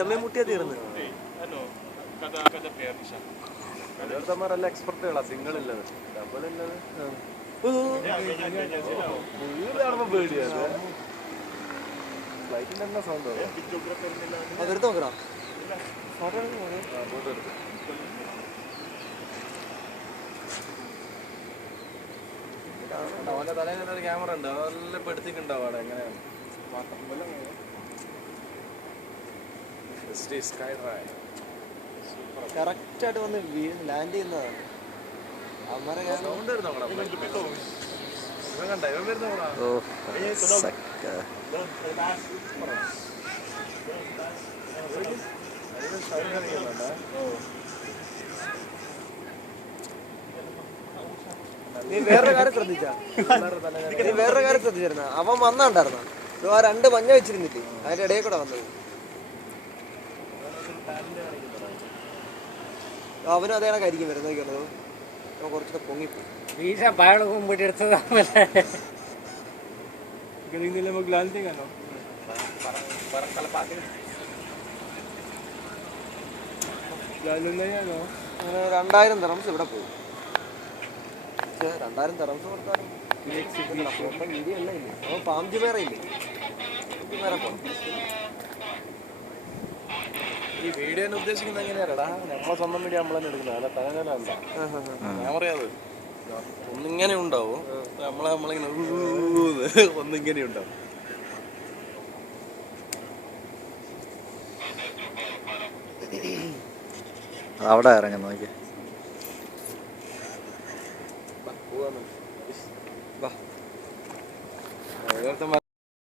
തമ്മി മുട്ടിയാ തീർന്നു. എക്സ്പെർട്ടുകളാ സിംഗിൾ ഇല്ലത് ഡബിൾ ഇല്ലത് ഫ്ലൈറ്റിന്റെ തന്നെ സൗണ്ട് അതെടുത്ത് നോക്കടാ. അവന്റെ തലയിൽ ഒരു ക്യാമറ ഉണ്ട്, അതെല്ലാം പെടുത്തിട്ടുണ്ടാവും അവിടെ. എങ്ങനെയാണ് കറക്റ്റായിട്ട് വന്ന് ലാൻഡ് ചെയ്യുന്നതാണ്. സൗണ്ട് വരുന്നോ ഇവൻ കണ്ട ഇവൻ വരുന്നോ നീ വേറൊരു കാര്യം ശ്രദ്ധിച്ചിരുന്ന അവൻ വന്നുണ്ടായിരുന്ന ആ 2 മഞ്ഞ വെച്ചിരുന്നിട്ട് അതിന്റെ ഇടയിൽ കൂടെ വന്നത്. അവനും അതേ കണക്കായിരിക്കും വരുന്നത്. കുറച്ചൊക്കെ പൊങ്ങിപ്പോയി. $2000 ദിർഹംസ് ഇവിടെ പോകും. 2000 ദിർഹംസ് കൊടുത്താലും പാംജി വേറെ ഇല്ലേ? ഈ വീഡിയോ ഉദ്ദേശിക്കുന്നത് എങ്ങനെയാടാ? നമ്മളെ സ്വന്തം വീഡിയോ നമ്മൾ തന്നെ എടുക്കുന്നത്, അല്ല തലനല്ല. ഞാൻ പറയാത് ഒന്നിങ്ങനെ ഉണ്ടാവും, നമ്മളിങ്ങനെ ഒന്നിങ്ങനെ ഉണ്ടാവും. അവിടെ ഇറങ്ങി നോക്കി പോവാ.